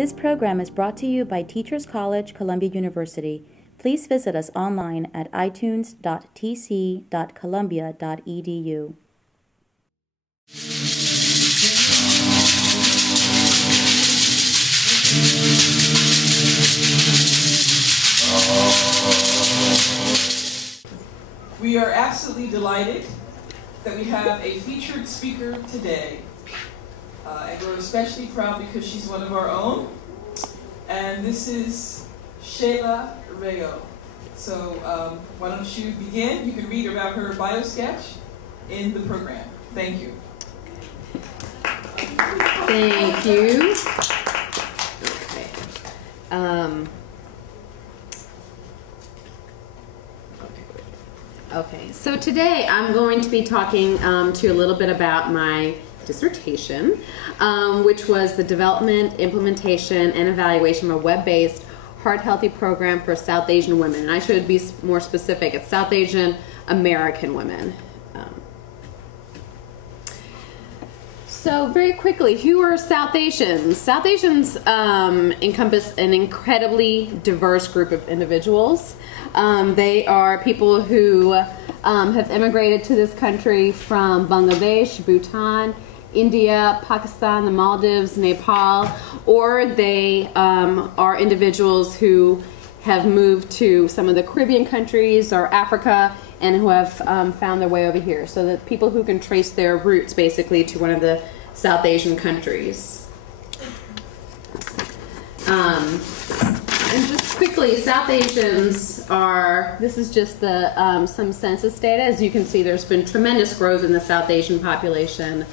This program is brought to you by Teachers College, Columbia University. Please visit us online at itunes.tc.columbia.edu. We are absolutely delighted that we have a featured speaker today. And we're especially proud because she's one of our own. And this is Shaila Rao. So why don't you begin? You can read about her bio sketch in the program. Thank you. Thank you. Okay, so today I'm going to be talking to you a little bit about my dissertation, which was the development, implementation, and evaluation of a web-based heart-healthy program for South Asian women. And I should be more specific, it's South Asian American women. So very quickly, who are South Asians? South Asians encompass an incredibly diverse group of individuals. They are people who have immigrated to this country from Bangladesh, Bhutan, India, Pakistan, the Maldives, Nepal, or they are individuals who have moved to some of the Caribbean countries or Africa and who have found their way over here. So the people who can trace their roots basically to one of the South Asian countries. And just quickly, South Asians are, this is just the some census data. As you can see, there's been tremendous growth in the South Asian population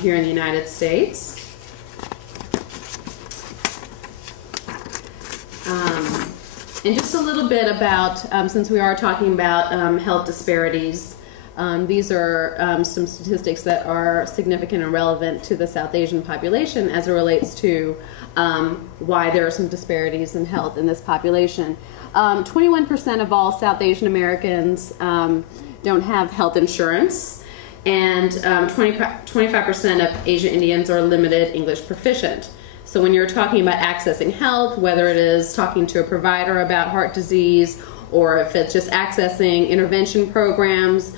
here in the United States. And just a little bit about, since we are talking about health disparities, these are some statistics that are significant and relevant to the South Asian population as it relates to why there are some disparities in health in this population. 21% of all South Asian Americans don't have health insurance. And 25% of Asian Indians are limited English proficient. So when you're talking about accessing health, whether it is talking to a provider about heart disease or if it's just accessing intervention programs,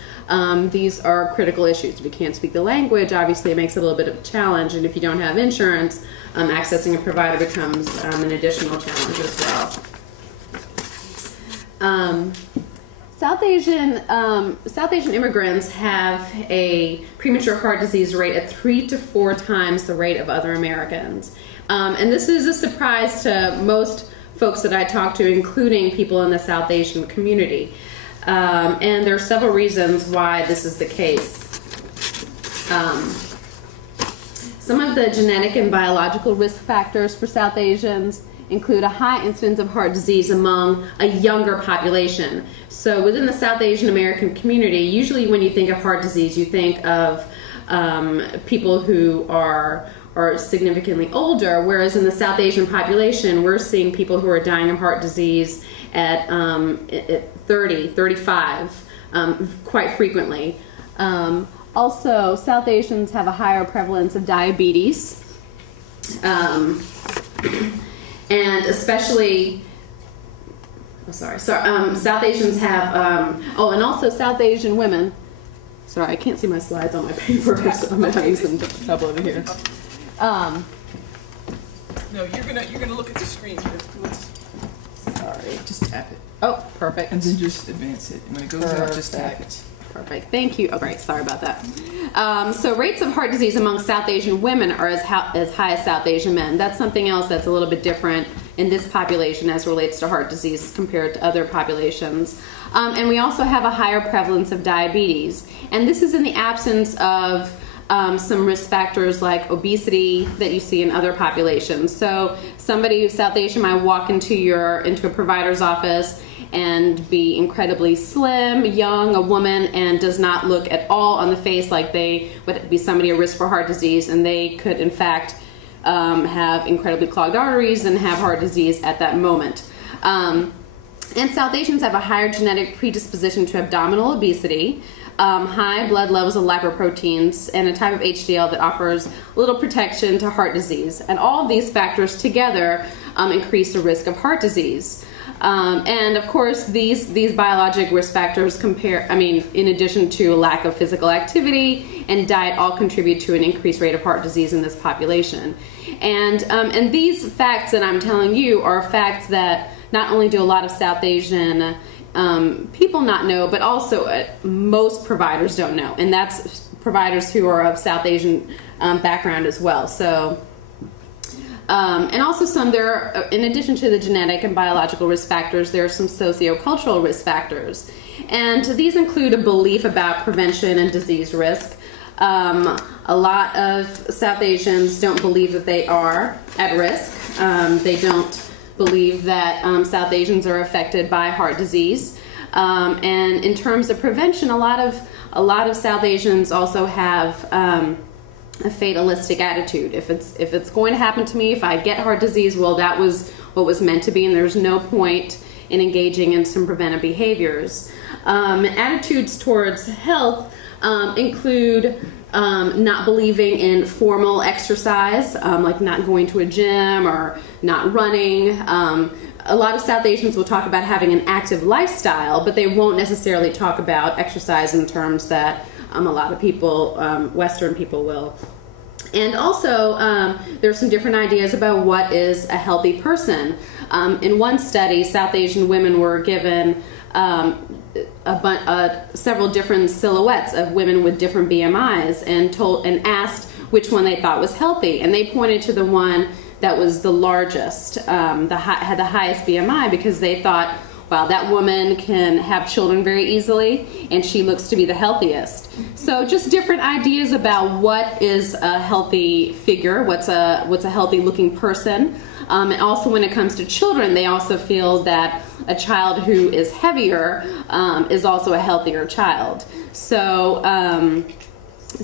these are critical issues. If you can't speak the language, obviously it makes it a little bit of a challenge, and if you don't have insurance, accessing a provider becomes an additional challenge as well. South Asian immigrants have a premature heart disease rate at 3 to 4 times the rate of other Americans. And this is a surprise to most folks that I talk to, including people in the South Asian community. And there are several reasons why this is the case. Some of the genetic and biological risk factors for South Asians include a high incidence of heart disease among a younger population. So within the South Asian American community, usually when you think of heart disease, you think of people who are significantly older, whereas in the South Asian population, we're seeing people who are dying of heart disease at 30, 35, quite frequently. Also, South Asians have a higher prevalence of diabetes. And especially, South Asians have, and also South Asian women. Sorry, I can't see my slides on my paper, so I'm having some trouble over here. No, you're gonna look at the screen. Sorry. Just tap it. Oh, perfect. And then just advance it. And when it goes out, just tap it. Perfect. Thank you. Oh, great. Sorry about that. So rates of heart disease among South Asian women are as high as South Asian men. That's something else that's a little bit different in this population as relates to heart disease as compared to other populations. And we also have a higher prevalence of diabetes. And this is in the absence of some risk factors like obesity that you see in other populations. So somebody who's South Asian might walk into a provider's office and be incredibly slim, young, a woman, and does not look at all on the face like they would be somebody at risk for heart disease, and they could in fact have incredibly clogged arteries and have heart disease at that moment. And South Asians have a higher genetic predisposition to abdominal obesity, high blood levels of lipoproteins, and a type of HDL that offers little protection to heart disease. And all of these factors together increase the risk of heart disease. And of course, these biologic risk factors in addition to a lack of physical activity and diet, all contribute to an increased rate of heart disease in this population. And these facts that I'm telling you are facts that not only do a lot of South Asian people not know, but also most providers don't know. And that's providers who are of South Asian background as well. So. And also in addition to the genetic and biological risk factors, there are some sociocultural risk factors. And these include a belief about prevention and disease risk. A lot of South Asians don't believe that they are at risk. They don't believe that South Asians are affected by heart disease. And in terms of prevention, a lot of South Asians also have a fatalistic attitude. If it's going to happen to me, if I get heart disease, well, that was what was meant to be, and there's no point in engaging in some preventive behaviors. Attitudes towards health include not believing in formal exercise, like not going to a gym or not running. A lot of South Asians will talk about having an active lifestyle, but they won't necessarily talk about exercise in terms that a lot of people, Western people, will. And also, there's some different ideas about what is a healthy person. In one study, South Asian women were given several different silhouettes of women with different BMIs and asked which one they thought was healthy. And they pointed to the one that was the largest, had the highest BMI, because they thought, wow, that woman can have children very easily, and she looks to be the healthiest. So just different ideas about what is a healthy figure, what's a healthy looking person. And also when it comes to children, they also feel that a child who is heavier is also a healthier child. So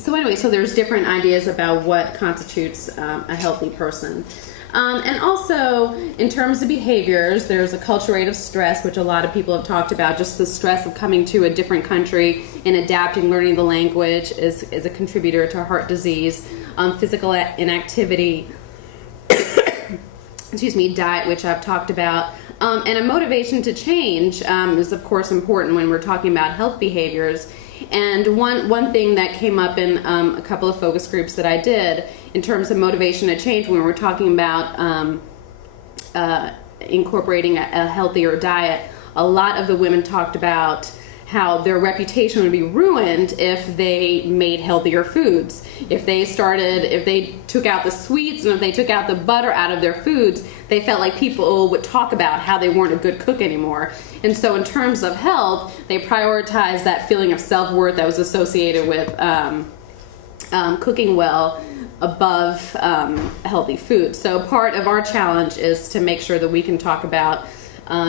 anyway, so there's different ideas about what constitutes a healthy person. And also, in terms of behaviors, there's a cultural rate of stress, which a lot of people have talked about. Just the stress of coming to a different country and adapting, learning the language is a contributor to heart disease. Physical inactivity, diet, which I've talked about. And a motivation to change is, of course, important when we're talking about health behaviors. And one thing that came up in a couple of focus groups that I did in terms of motivation to change, when we're talking about incorporating a healthier diet, a lot of the women talked about how their reputation would be ruined if they made healthier foods. If they took out the sweets and if they took out the butter out of their foods, they felt like people would talk about how they weren't a good cook anymore. And so in terms of health, they prioritized that feeling of self-worth that was associated with cooking well above healthy food. So part of our challenge is to make sure that we can talk about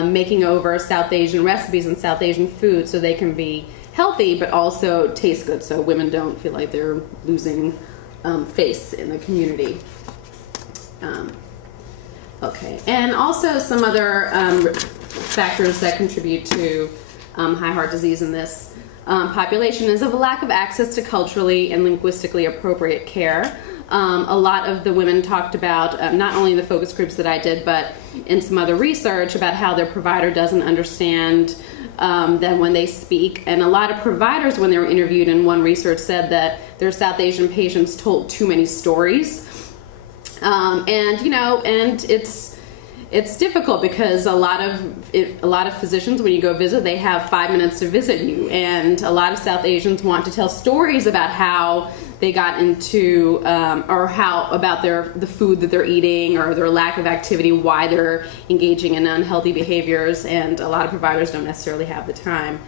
making over South Asian recipes and South Asian food so they can be healthy but also taste good, so women don't feel like they're losing face in the community. Okay, and also some other factors that contribute to high heart disease in this population is of a lack of access to culturally and linguistically appropriate care. A lot of the women talked about, not only in the focus groups that I did, but in some other research, about how their provider doesn't understand them when they speak. And a lot of providers, when they were interviewed in one research, said that their South Asian patients told too many stories. And it's difficult because a lot of physicians, when you go visit, they have 5 minutes to visit you, and a lot of South Asians want to tell stories about how they got into or how about the food that they're eating or their lack of activity, why they're engaging in unhealthy behaviors, and a lot of providers don't necessarily have the time.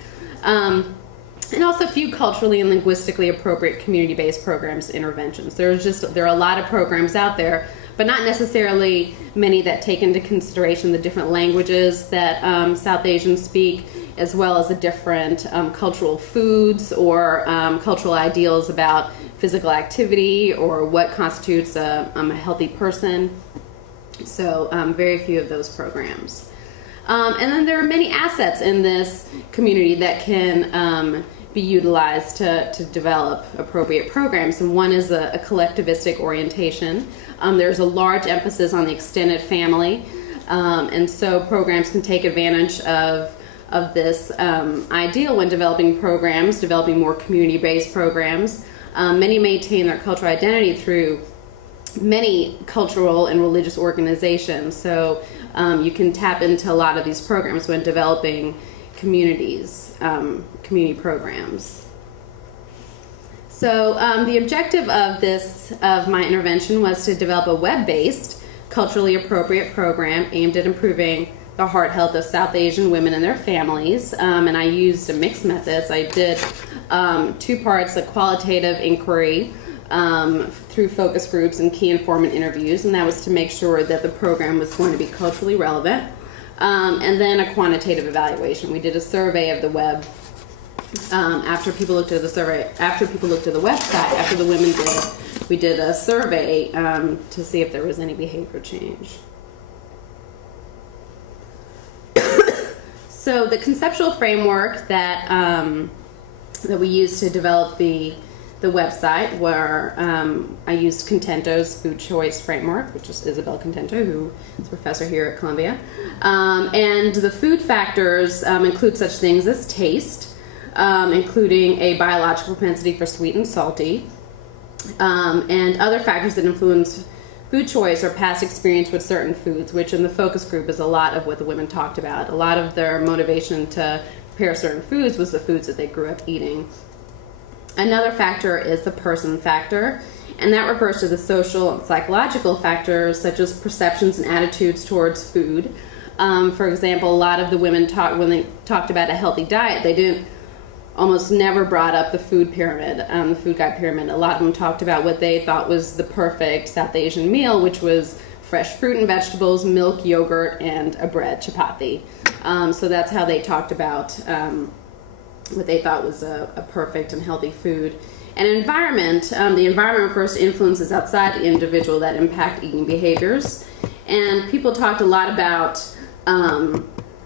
And also few culturally and linguistically appropriate community-based programs, interventions. There are a lot of programs out there, but not necessarily many that take into consideration the different languages that South Asians speak, as well as the different cultural foods or cultural ideals about physical activity or what constitutes a healthy person. So very few of those programs. And then there are many assets in this community that can be utilized to develop appropriate programs. And one is a collectivistic orientation. There's a large emphasis on the extended family, and so programs can take advantage of this ideal when developing programs, developing more community-based programs. Many maintain their cultural identity through many cultural and religious organizations, so you can tap into a lot of these programs when developing communities, community programs. So the objective of my intervention was to develop a web-based, culturally appropriate program aimed at improving the heart health of South Asian women and their families, and I used a mixed methods. I did 2 parts, a qualitative inquiry through focus groups and key informant interviews, and that was to make sure that the program was going to be culturally relevant, and then a quantitative evaluation. We did a survey of the web after people looked at the survey, after people looked at the website, after the women did, we did a survey to see if there was any behavior change. So the conceptual framework that that we used to develop the website were I used Contento's food choice framework, which is Isabel Contento, who is a professor here at Columbia, and the food factors include such things as taste, including a biological propensity for sweet and salty, and other factors that influence food choice or past experience with certain foods, which in the focus group is a lot of what the women talked about. A lot of their motivation to prepare certain foods was the foods that they grew up eating. Another factor is the person factor, and that refers to the social and psychological factors such as perceptions and attitudes towards food. For example, a lot of the women when they talked about a healthy diet, they almost never brought up the food pyramid, the food guide pyramid. A lot of them talked about what they thought was the perfect South Asian meal, which was fresh fruit and vegetables, milk, yogurt, and a bread, chapati. So that's how they talked about what they thought was a perfect and healthy food. And environment, the environment refers to influences outside the individual that impact eating behaviors. And people talked a lot about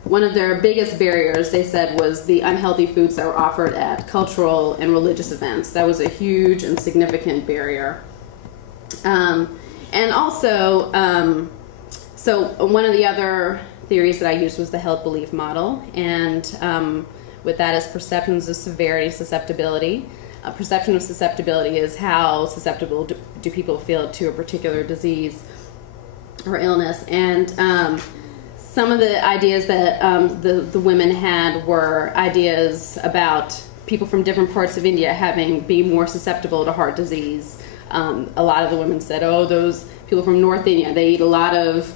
one of their biggest barriers, they said, was the unhealthy foods that were offered at cultural and religious events. That was a huge and significant barrier. And also, so one of the other theories that I used was the health belief model, and with that is perceptions of severity, susceptibility. Perception of susceptibility is how susceptible do people feel to a particular disease or illness, and some of the ideas that the women had were ideas about people from different parts of India being more susceptible to heart disease. A lot of the women said, oh, those people from North India, they eat a lot of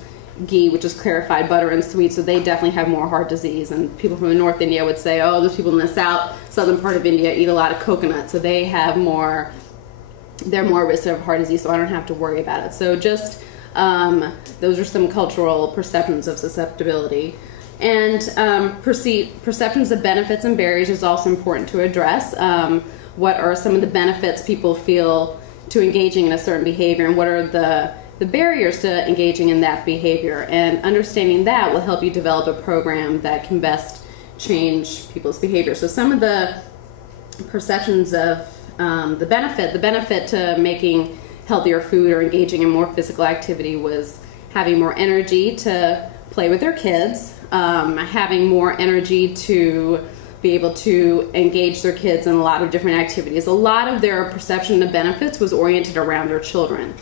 ghee, which is clarified butter and sweet, so they definitely have more heart disease. And people from North India would say, oh, those people in the southern part of India eat a lot of coconut, so they're more at risk of heart disease, so I don't have to worry about it. So just those are some cultural perceptions of susceptibility. And perceptions of benefits and barriers is also important to address. What are some of the benefits people feel to engaging in a certain behavior, and what are the barriers to engaging in that behavior? And understanding that will help you develop a program that can best change people's behavior. So some of the perceptions of the benefit to making healthier food or engaging in more physical activity was having more energy to play with their kids, having more energy to be able to engage their kids in a lot of different activities. A lot of their perception of benefits was oriented around their children.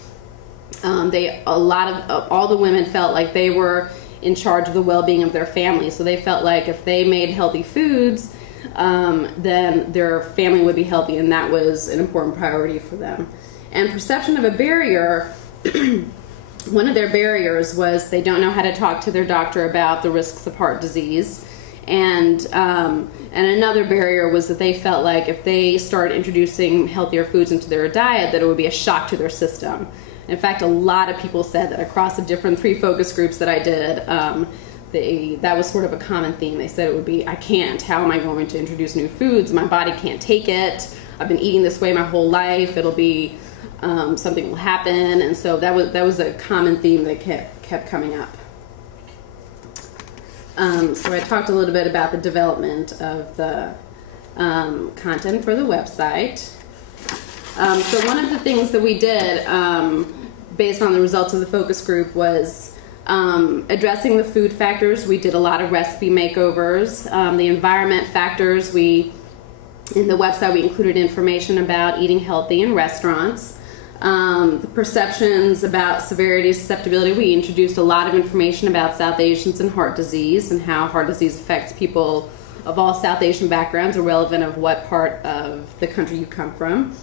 All the women felt like they were in charge of the well-being of their family, so they felt like if they made healthy foods, then their family would be healthy, and that was an important priority for them. And perception of a barrier, one of their barriers was they don't know how to talk to their doctor about the risks of heart disease. And another barrier was that they felt like if they started introducing healthier foods into their diet, that it would be a shock to their system. In fact, a lot of people said that across the different 3 focus groups that I did, that was sort of a common theme. They said it would be, I can't, how am I going to introduce new foods? My body can't take it. I've been eating this way my whole life. It'll be, something will happen. And so that was a common theme that kept coming up. So I talked a little bit about the development of the content for the website. So one of the things that we did based on the results of the focus group was addressing the food factors. We did a lot of recipe makeovers. The environment factors, in the website we included information about eating healthy in restaurants. The perceptions about severity, susceptibility, we introduced a lot of information about South Asians and heart disease and how heart disease affects people of all South Asian backgrounds, irrelevant of what part of the country you come from,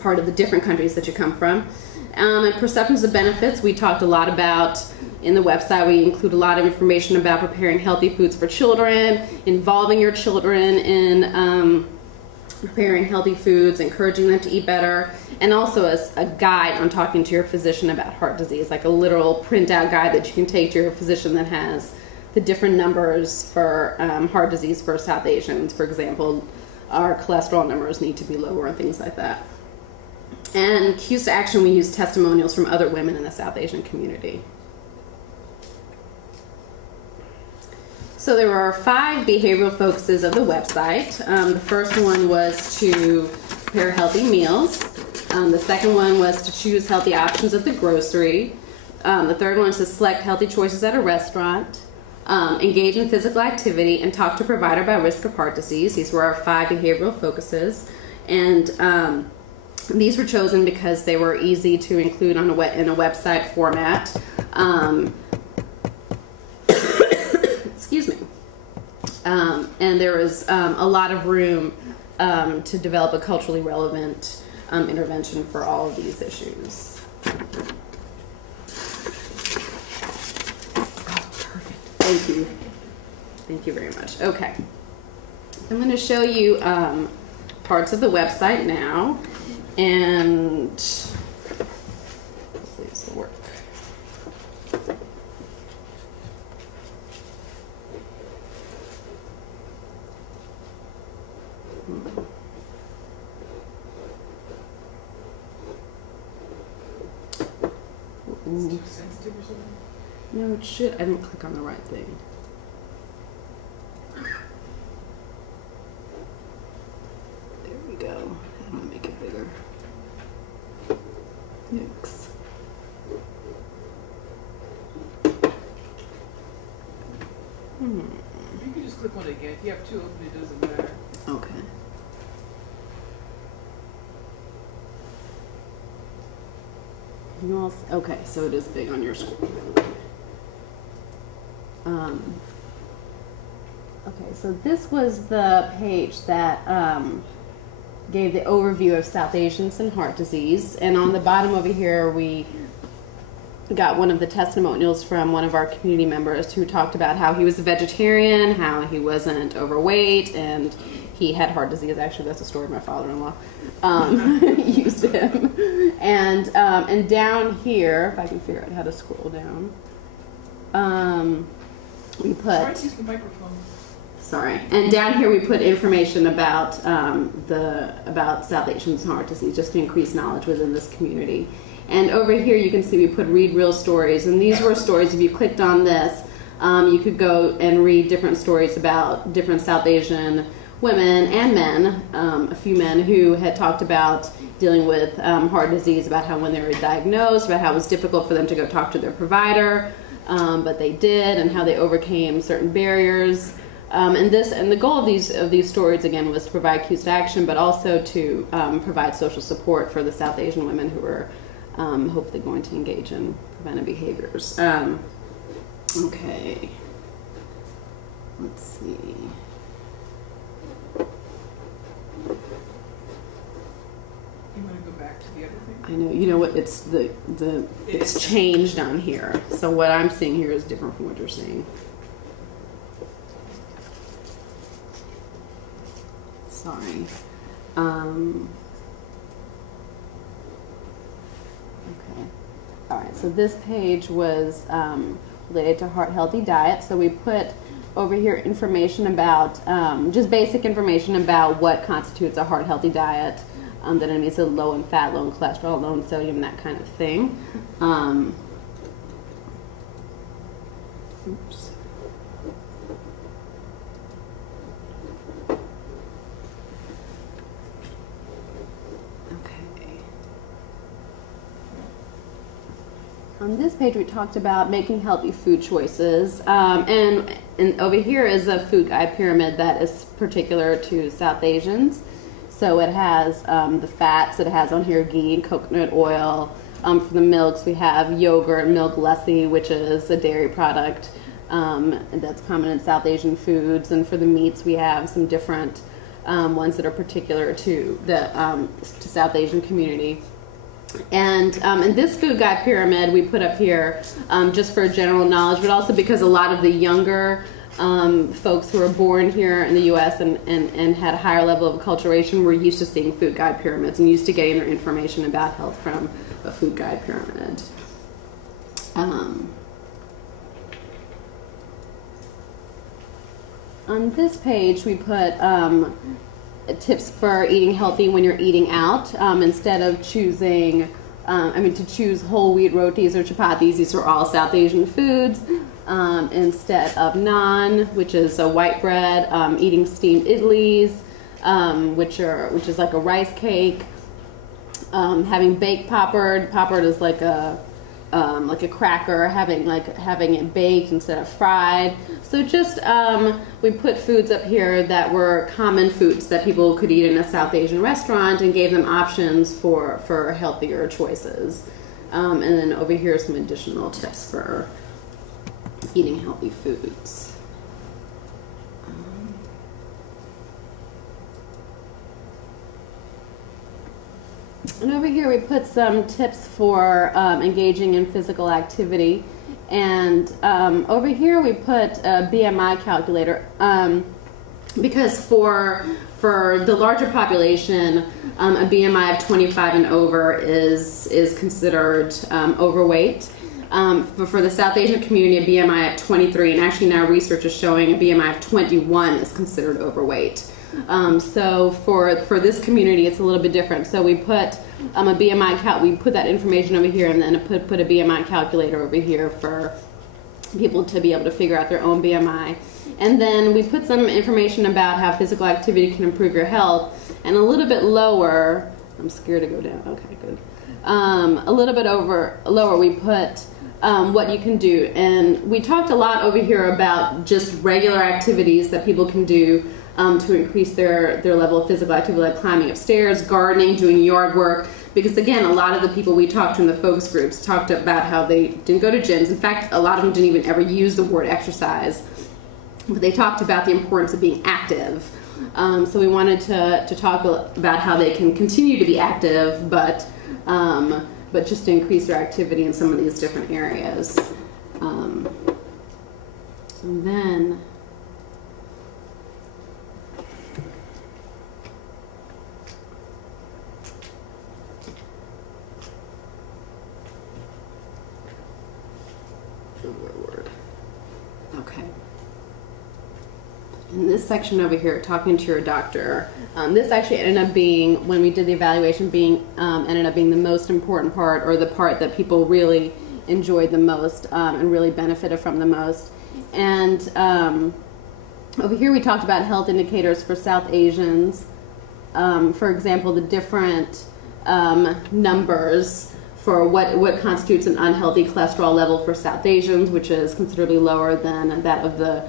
part of the different countries that you come from. And perceptions of benefits, we talked a lot about in the website. We include a lot of information about preparing healthy foods for children, involving your children in preparing healthy foods, encouraging them to eat better, and also as a guide on talking to your physician about heart disease, like a literal printout guide that you can take to your physician that has the different numbers for heart disease for South Asians. For example, our cholesterol numbers need to be lower and things like that. And cues to action, we use testimonials from other women in the South Asian community. So there were 5 behavioral focuses of the website. The first one was to prepare healthy meals. The second one was to choose healthy options at the grocery. The third one was to select healthy choices at a restaurant. Engage in physical activity and talk to provider about risk of heart disease. These were our 5 behavioral focuses. And these were chosen because they were easy to include in a website format. Excuse me. And there was a lot of room to develop a culturally relevant intervention for all of these issues. Perfect. Thank you. Thank you very much. Okay. I'm going to show you parts of the website now. And hopefully this will work. Too sensitive or something? No, it should. I didn't click on the right thing. There we go. I'm gonna make it bigger. Thanks. You can just click on it again. If you have 2 open, it doesn't matter. Okay. You also, okay, so it is big on your screen. Okay, so this was the page that gave the overview of South Asians and heart disease. And on the bottom over here, we got one of the testimonials from one of our community members who talked about how he was a vegetarian, how he wasn't overweight, and he had heart disease. Actually, that's a story of my father-in-law used him. And down here, if I can figure out how to scroll down, we put. Try to use the microphone. Sorry, and down here we put information about about South Asians and heart disease, just to increase knowledge within this community. And over here you can see we put read real stories, and these were stories. If you clicked on this, you could go and read different stories about different South Asian women and men, a few men who had talked about dealing with heart disease, about how when they were diagnosed, about how it was difficult for them to go talk to their provider, but they did, and how they overcame certain barriers. And the goal of these stories again was to provide cues to action, but also to provide social support for the South Asian women who were hopefully going to engage in preventive behaviors. Okay, let's see. You want to go back to the other thing? I know. You know what? It's changed on here. So what I'm seeing here is different from what you're seeing. Sorry. Okay. All right. So this page was related to heart healthy diet. So we put over here information about just basic information about what constitutes a heart healthy diet. That it means low in fat, low in cholesterol, low in sodium, that kind of thing. Oops. On this page, we talked about making healthy food choices, and over here is a food guide pyramid that is particular to South Asians. So it has the fats. It has on here ghee and coconut oil. For the milks, we have yogurt, milk lassi, which is a dairy product that's common in South Asian foods. And for the meats, we have some different ones that are particular to the to South Asian community. And in this food guide pyramid we put up here just for general knowledge, but also because a lot of the younger folks who were born here in the U.S. and had a higher level of acculturation were used to seeing food guide pyramids and used to getting their information about health from a food guide pyramid. On this page we put tips for eating healthy when you're eating out. Instead of choosing, to choose whole wheat rotis or chapatis, these are all South Asian foods. Instead of naan, which is a white bread, eating steamed idlis, which is like a rice cake. Having baked papad. Papad is like a cracker, having it baked instead of fried. So just we put foods up here that were common foods that people could eat in a South Asian restaurant and gave them options for healthier choices. And then over here are some additional tips for eating healthy foods. And over here we put some tips for engaging in physical activity. And over here we put a BMI calculator because for the larger population, a BMI of 25 and over is considered overweight. For the South Asian community, a BMI of 23, and actually now research is showing a BMI of 21 is considered overweight. So for this community, it's a little bit different. So we put a BMI we put that information over here, and then put a BMI calculator over here for people to be able to figure out their own BMI. And then we put some information about how physical activity can improve your health, and a little bit lower. I'm scared to go down. Okay, good. A little bit lower, we put what you can do, and we talked a lot over here about just regular activities that people can do to increase their level of physical activity, like climbing upstairs, gardening, doing yard work. Because again, a lot of the people we talked to in the focus groups talked about how they didn't go to gyms. In fact, a lot of them didn't even ever use the word exercise. But they talked about the importance of being active. So we wanted to talk about how they can continue to be active, but just to increase their activity in some of these different areas. And then okay. In this section over here, talking to your doctor, this actually ended up being, when we did the evaluation, ended up being the most important part, or the part that people really enjoyed the most and really benefited from the most. And over here we talked about health indicators for South Asians. For example, the different numbers for what constitutes an unhealthy cholesterol level for South Asians, which is considerably lower than that of the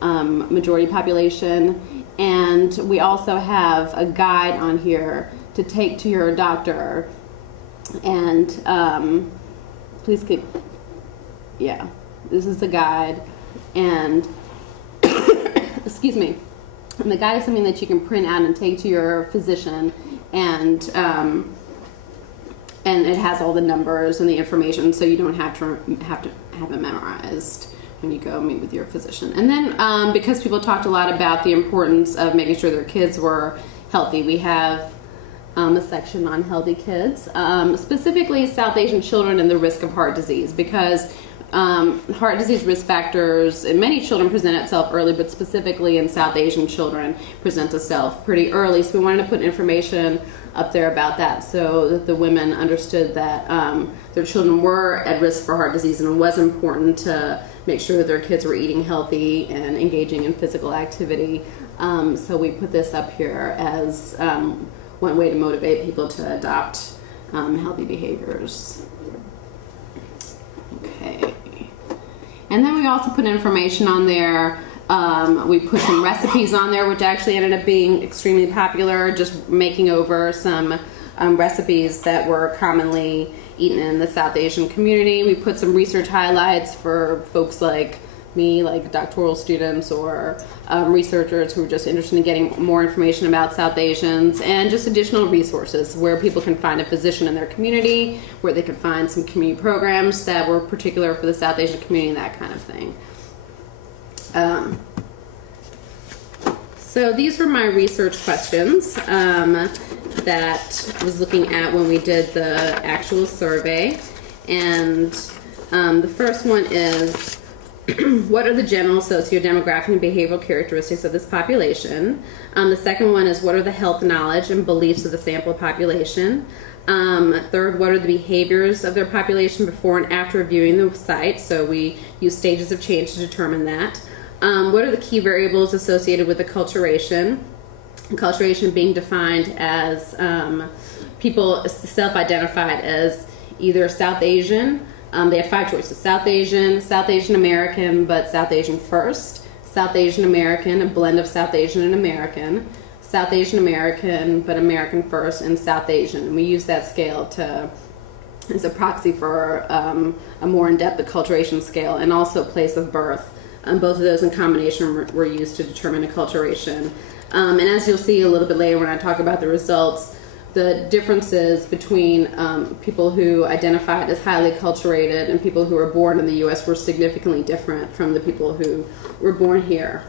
majority population. And we also have a guide on here to take to your doctor. And please keep, yeah, this is the guide. And excuse me. And the guide is something that you can print out and take to your physician, and it has all the numbers and the information, so you don't have to have it memorized when you go meet with your physician. And then because people talked a lot about the importance of making sure their kids were healthy, we have a section on healthy kids, specifically South Asian children and the risk of heart disease, because heart disease risk factors in many children present itself early, but specifically in South Asian children present itself pretty early. So we wanted to put information up there about that, so that the women understood that their children were at risk for heart disease, and it was important to make sure that their kids were eating healthy and engaging in physical activity. So we put this up here as one way to motivate people to adopt healthy behaviors. And then we also put information on there. We put some recipes on there, which actually ended up being extremely popular, just making over some recipes that were commonly eaten in the South Asian community. We put some research highlights for folks like me, like doctoral students or researchers who are just interested in getting more information about South Asians, and just additional resources where people can find a physician in their community, where they can find some community programs that were particular for the South Asian community, and that kind of thing. So these were my research questions that I was looking at when we did the actual survey. And the first one is, what are the general socio-demographic and behavioral characteristics of this population? The second one is, what are the health knowledge and beliefs of the sample population? Third, what are the behaviors of their population before and after viewing the site? So we use stages of change to determine that. What are the key variables associated with acculturation? Acculturation being defined as people self-identified as either South Asian. They had 5 choices: South Asian, South Asian American, but South Asian first, South Asian American, a blend of South Asian and American, South Asian American, but American first, and South Asian. And we use that scale as a proxy for a more in-depth acculturation scale, and also place of birth. Both of those in combination were used to determine acculturation. And as you'll see a little bit later when I talk about the results, the differences between people who identified as highly acculturated and people who were born in the U.S. were significantly different from the people who were born here.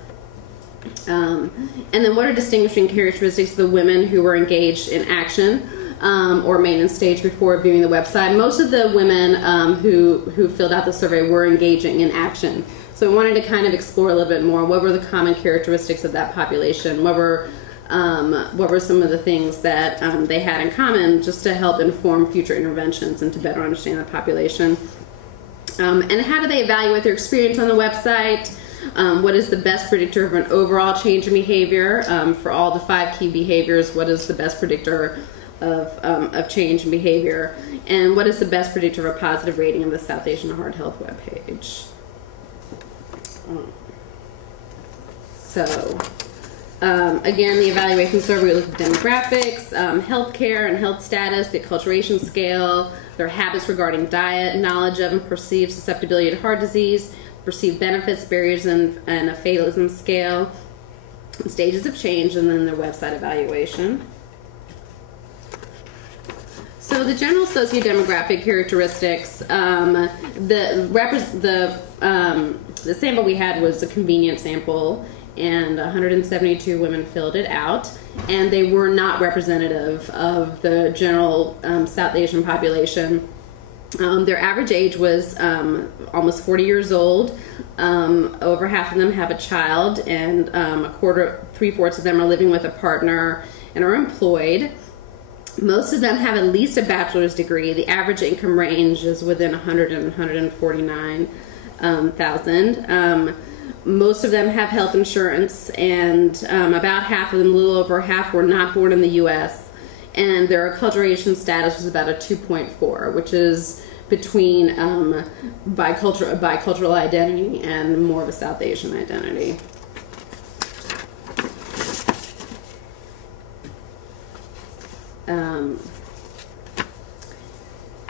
And then, what are distinguishing characteristics of the women who were engaged in action or maintenance stage before viewing the website? Most of the women who filled out the survey were engaging in action. So I wanted to kind of explore a little bit more. What were the common characteristics of that population? What were some of the things that they had in common, just to help inform future interventions and to better understand the population? And how do they evaluate their experience on the website? What is the best predictor of an overall change in behavior? For all the 5 key behaviors, what is the best predictor of change in behavior? And what is the best predictor of a positive rating of the South Asian Heart Health webpage? Again, the evaluation survey, we looked at demographics, healthcare and health status, the acculturation scale, their habits regarding diet, knowledge of and perceived susceptibility to heart disease, perceived benefits, barriers, and a fatalism scale, stages of change, and then their website evaluation. So the general socio-demographic characteristics, the sample we had was a convenient sample, and 172 women filled it out, and they were not representative of the general South Asian population. Their average age was almost 40 years old. Over half of them have a child, and 3/4 of them are living with a partner and are employed. Most of them have at least a bachelor's degree. The average income range is within 100 and 149,000. Most of them have health insurance, and about half of them, a little over half, were not born in the U.S. And their acculturation status was about a 2.4, which is between bicultural identity and more of a South Asian identity.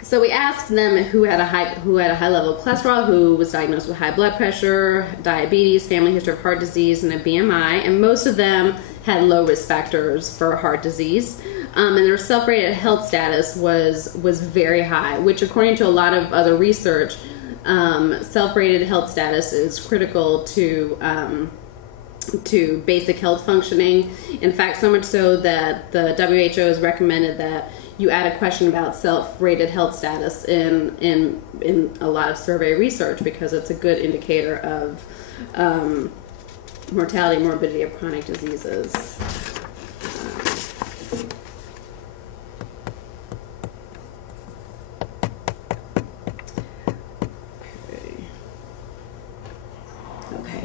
So we asked them who had a high level of cholesterol, who was diagnosed with high blood pressure, diabetes, family history of heart disease, and a BMI, and most of them had low risk factors for heart disease. And their self-rated health status was very high, which, according to a lot of other research, self-rated health status is critical to basic health functioning. In fact, so much so that the WHO has recommended that you add a question about self-rated health status in a lot of survey research, because it's a good indicator of mortality and morbidity of chronic diseases.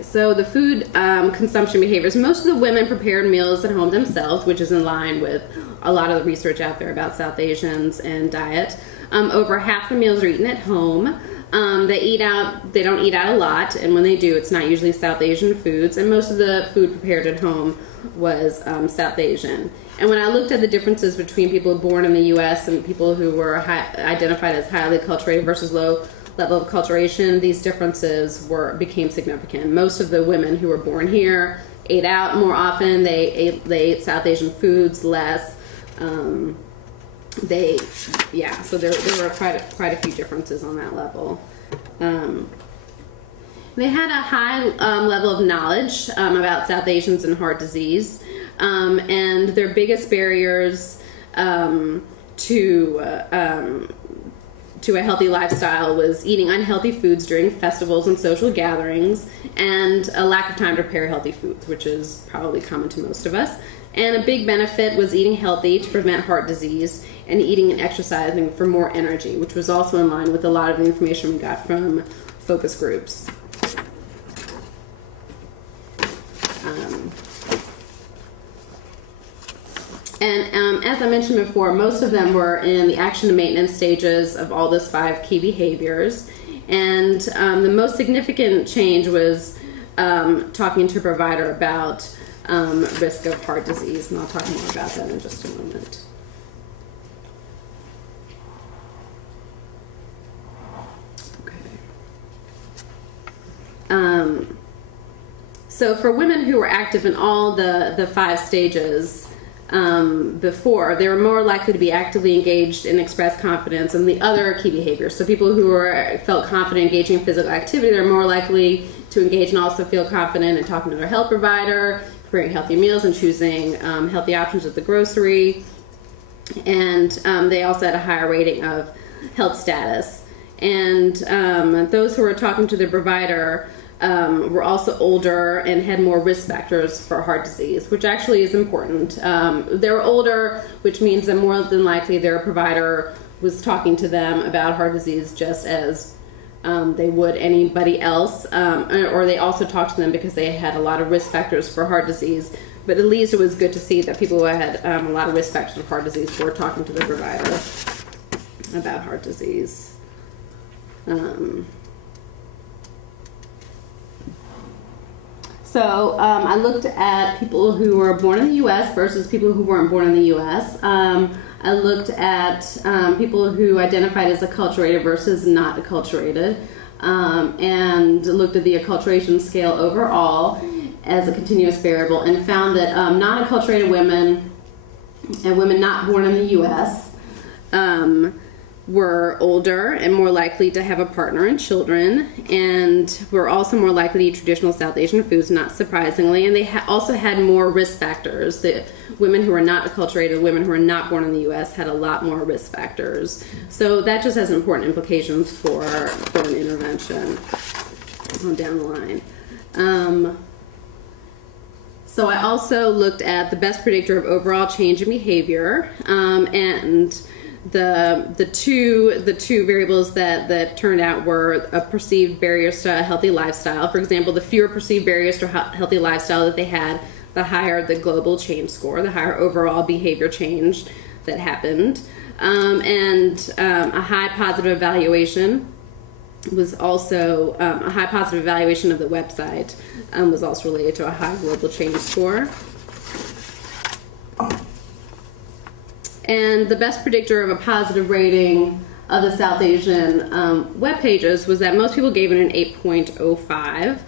So the food consumption behaviors, most of the women prepared meals at home themselves, which is in line with a lot of the research out there about South Asians and diet. Over half the meals are eaten at home. They eat out. They don't eat out a lot, and when they do, it's not usually South Asian foods. And most of the food prepared at home was South Asian. And when I looked at the differences between people born in the U.S. and people who were identified as highly acculturated versus low level of acculturation, these differences became significant. Most of the women who were born here ate out more often. They ate South Asian foods less. So there were quite a few differences on that level. They had a high level of knowledge about South Asians and heart disease, and their biggest barriers to a healthy lifestyle was eating unhealthy foods during festivals and social gatherings, and a lack of time to prepare healthy foods, which is probably common to most of us. And a big benefit was eating healthy to prevent heart disease, and eating and exercising for more energy, which was also in line with a lot of the information we got from focus groups. As I mentioned before, most of them were in the action and maintenance stages of all those 5 key behaviors. And the most significant change was talking to a provider about risk of heart disease, and I'll talk more about that in just a moment. Okay. So for women who were active in all the 5 stages before, they were more likely to be actively engaged and express confidence in the other key behaviors. So people who felt confident engaging in physical activity, they're more likely to engage and also feel confident in talking to their health provider, preparing healthy meals, and choosing healthy options at the grocery. And they also had a higher rating of health status. And those who were talking to their provider were also older and had more risk factors for heart disease, which actually is important. They were older, which means that more than likely their provider was talking to them about heart disease just as they would anybody else, or they also talked to them because they had a lot of risk factors for heart disease. But at least it was good to see that people who had a lot of risk factors for heart disease were talking to their provider about heart disease. So I looked at people who were born in the U.S. versus people who weren't born in the U.S. I looked at people who identified as acculturated versus not acculturated, and looked at the acculturation scale overall as a continuous variable, and found that non-acculturated women and women not born in the U.S. Were older and more likely to have a partner and children, and were also more likely to eat traditional South Asian foods, not surprisingly, and they also had more risk factors. The women who were not acculturated, women who were not born in the U.S. had a lot more risk factors. So that just has important implications for an intervention down the line. So I also looked at the best predictor of overall change in behavior, and the two variables that turned out were perceived barriers to a healthy lifestyle. For example, the fewer perceived barriers to a healthy lifestyle that they had, the higher the global change score, the higher overall behavior change that happened. And a high positive evaluation was also, a high positive evaluation of the website was also related to a high global change score. And the best predictor of a positive rating of the South Asian web pages was that most people gave it an 8.05.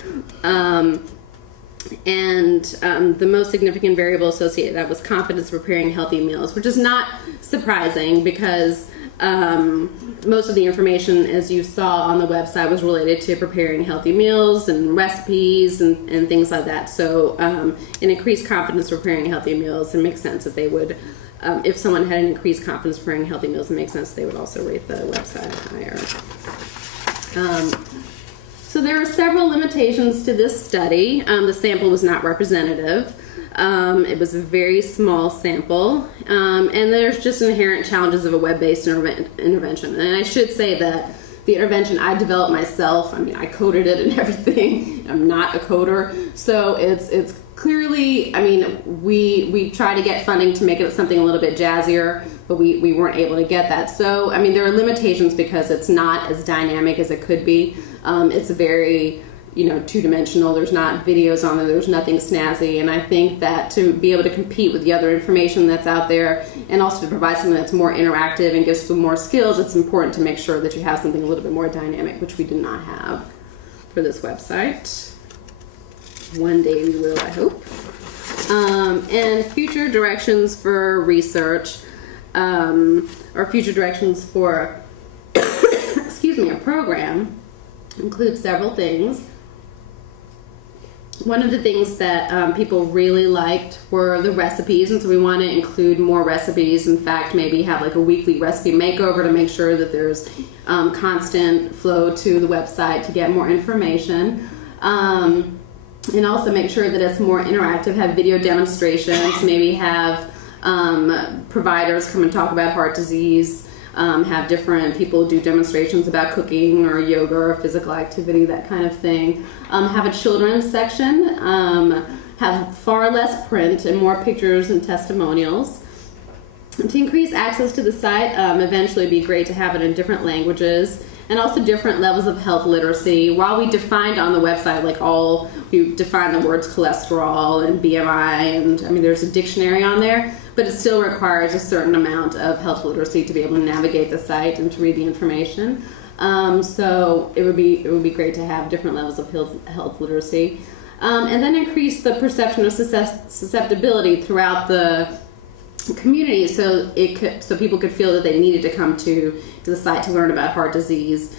The most significant variable associated with that was confidence preparing healthy meals, which is not surprising because most of the information, as you saw on the website, was related to preparing healthy meals and recipes and things like that. So an increased confidence preparing healthy meals, it makes sense that they would, if someone had an increased confidence preparing healthy meals, it makes sense they would also rate the website higher. So there are several limitations to this study. The sample was not representative. It was a very small sample, and there's just inherent challenges of a web-based intervention. And I should say that the intervention I developed myself. I mean, I coded it and everything. I'm not a coder, so it's clearly. I mean, we try to get funding to make it something a little bit jazzier but we weren't able to get that. So, I mean, there are limitations because it's not as dynamic as it could be. It's very, two-dimensional. There's not videos on there. There's nothing snazzy. And I think that to be able to compete with the other information that's out there and also to provide something that's more interactive and gives people more skills, it's important to make sure that you have something a little bit more dynamic, which we did not have for this website. One day we will, I hope. And future directions for research, or future directions for, excuse me, a program includes several things. One of the things that people really liked were the recipes, and so we want to include more recipes. In fact, maybe have like a weekly recipe makeover to make sure that there's constant flow to the website to get more information. And also make sure that it's more interactive, have video demonstrations, maybe have providers come and talk about heart disease, have different people do demonstrations about cooking or yoga or physical activity, that kind of thing. Have a children's section, have far less print and more pictures and testimonials. And to increase access to the site, eventually it'd be great to have it in different languages and also different levels of health literacy. While we defined on the website, we defined the words cholesterol and BMI, and I mean there's a dictionary on there, but it still requires a certain amount of health literacy to be able to navigate the site and to read the information. So it would be great to have different levels of health literacy, and then increase the perception of susceptibility throughout the community, so people could feel that they needed to come to the site to learn about heart disease,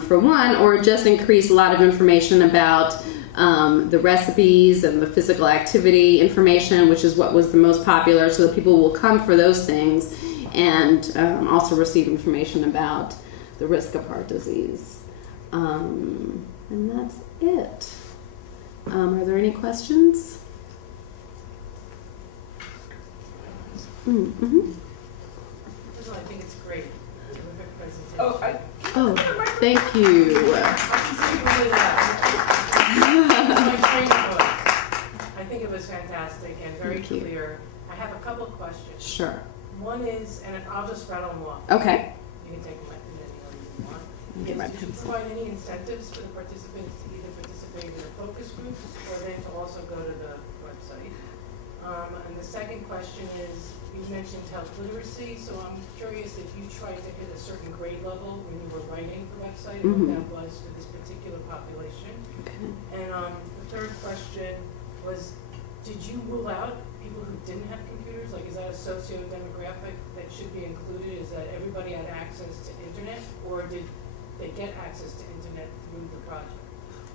for one, or just increase a lot of information about the recipes and the physical activity information, which is what was the most popular, so that people will come for those things and also receive information about the risk of heart disease. And that's it. Are there any questions? Mm-hmm. I think it's great. Terrific presentation. Oh, thank you. I think it was fantastic and very clear. I have a couple of questions. Sure. One is, and I'll just rattle them off. Okay. You can take them at any order you want. Get my Did you pencil. provide any incentives for the participants to either participate in the focus groups or then to also go to the website? And the second question is, you mentioned health literacy, so I'm curious if you tried to hit a certain grade level when you were writing the website, and what that was for this particular population. Okay. And the third question was, did you rule out people who didn't have computers? Like, is that a socio-demographic that should be included? Is that everybody had access to internet, or did they get access to internet through the project?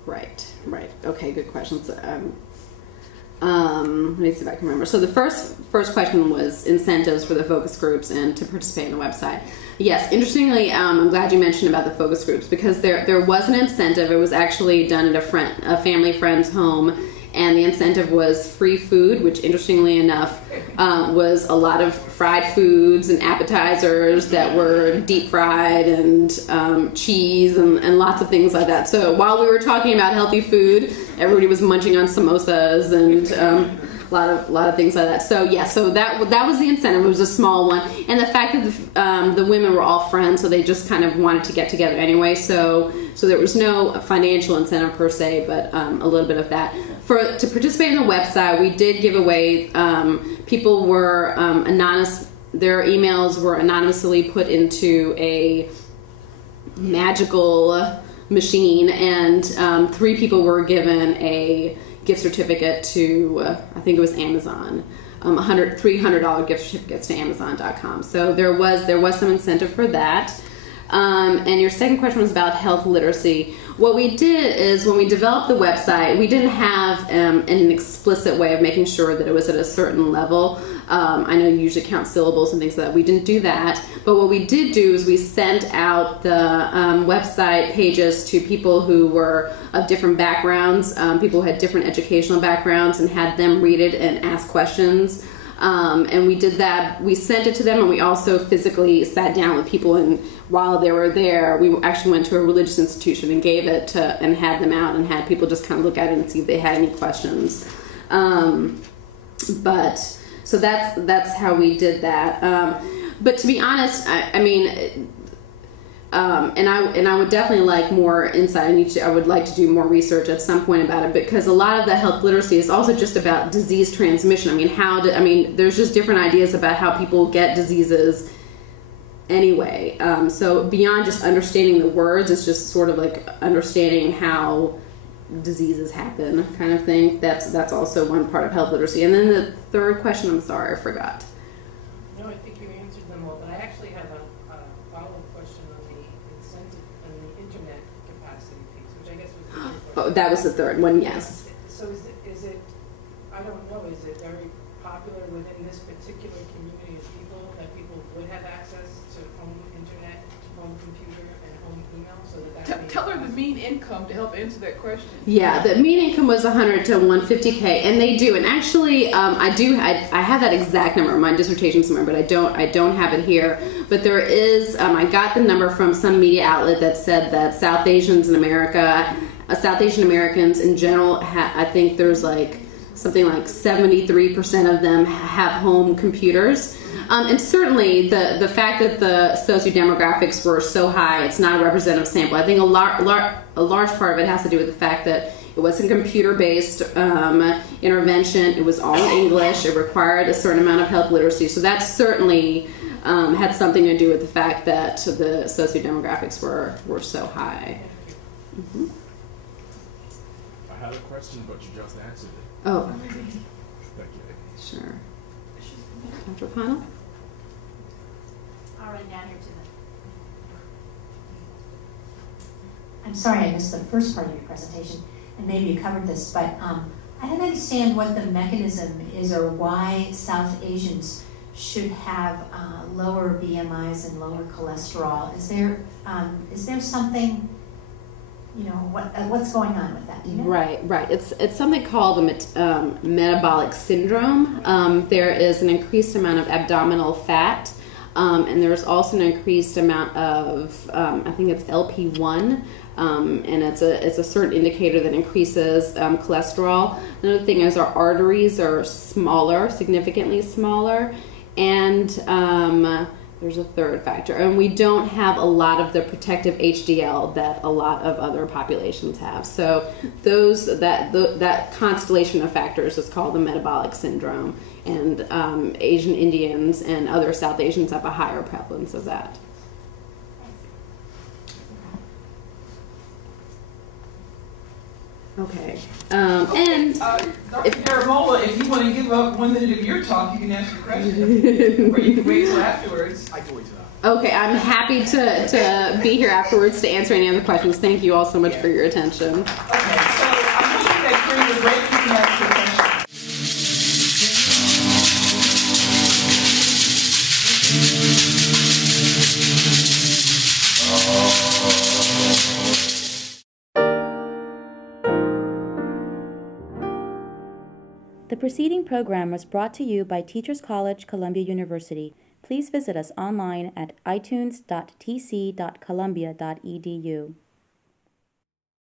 Right. Okay, good questions. Let me see if I can remember. So the first question was incentives for the focus groups and to participate in the website. Yes, interestingly, I'm glad you mentioned about the focus groups, because there was an incentive. It was actually done at a family friend's home, and the incentive was free food, which interestingly enough was a lot of fried foods and appetizers that were deep fried, and cheese and lots of things like that. So while we were talking about healthy food, everybody was munching on samosas and a lot of things like that. So yeah, so that was the incentive. It was a small one, and the fact that the women were all friends, so they just kind of wanted to get together anyway. So there was no financial incentive per se, but a little bit of that. To participate in the website, we did give away. People were anonymous. Their emails were anonymously put into a magical machine, and 3 people were given a gift certificate to, I think it was Amazon, $300 gift certificates to Amazon.com. So there was some incentive for that. And your second question was about health literacy. What we did is, when we developed the website, we didn't have an explicit way of making sure that it was at a certain level. I know you usually count syllables and things like that. We didn't do that. But what we did do is we sent out the website pages to people who were of different backgrounds, people who had different educational backgrounds, and had them read it and ask questions. And we did that. We sent it to them, and we also physically sat down with people, and while they were there, we actually went to a religious institution and gave it to, and had them out and had people just kind of look at it and see if they had any questions. So that's how we did that. But to be honest, I mean, and I would definitely like more insight. I would like to do more research at some point about it, because a lot of the health literacy is also just about disease transmission. I mean, there's just different ideas about how people get diseases anyway. So beyond just understanding the words, it's just sort of like understanding how diseases happen, kind of thing. That's also one part of health literacy. And then the third question, I'm sorry, I forgot. No, I think you answered them all, but I actually have a follow-up question on the incentive and the internet capacity piece, which I guess was the third question. Oh, that was the third one, yes. So is it, I don't know, is it very popular within this particular community of people that people would have access to home internet, home computer, and home email, so that Tell her the mean income to help answer that question. Yeah, the mean income was 100 to 150K, and they do. And actually, I have that exact number in my dissertation somewhere, but I don't have it here. But there is, I got the number from some media outlet that said that South Asians in America, South Asian Americans in general, I think there's like something like 73% of them have home computers. And certainly the fact that the sociodemographics were so high, it's not a representative sample. I think a large part of it has to do with the fact that it wasn't computer-based intervention. It was all in English. It required a certain amount of health literacy. So that certainly had something to do with the fact that the sociodemographics were so high. Mm-hmm. I had a question, but you just answered it. Oh, Thank you. sure. Dr. O'Connell? I'll run down here to the... I'm sorry I missed the first part of your presentation, and maybe you covered this, but I don't understand what the mechanism is or why South Asians should have lower BMIs and lower cholesterol. Is there something, you know, what's going on with that? Do you know? Right. It's something called a metabolic syndrome. There is an increased amount of abdominal fat, and there's also an increased amount of, I think it's LP1, and it's a certain indicator that increases cholesterol. Another thing is our arteries are smaller, significantly smaller, and there's a third factor, and we don't have a lot of the protective HDL that a lot of other populations have. So that constellation of factors is called the metabolic syndrome, and Asian Indians and other South Asians have a higher prevalence of that. Okay. And Dr. Caramola, if you want to give up 1 minute of your talk, you can ask your question, or you can wait till afterwards. I can wait till that. okay, I'm happy to be here afterwards to answer any other questions. Thank you all so much for your attention. Okay, so I'm hoping that during the break you can ask your question. The preceding program was brought to you by Teachers College, Columbia University. Please visit us online at itunes.tc.columbia.edu.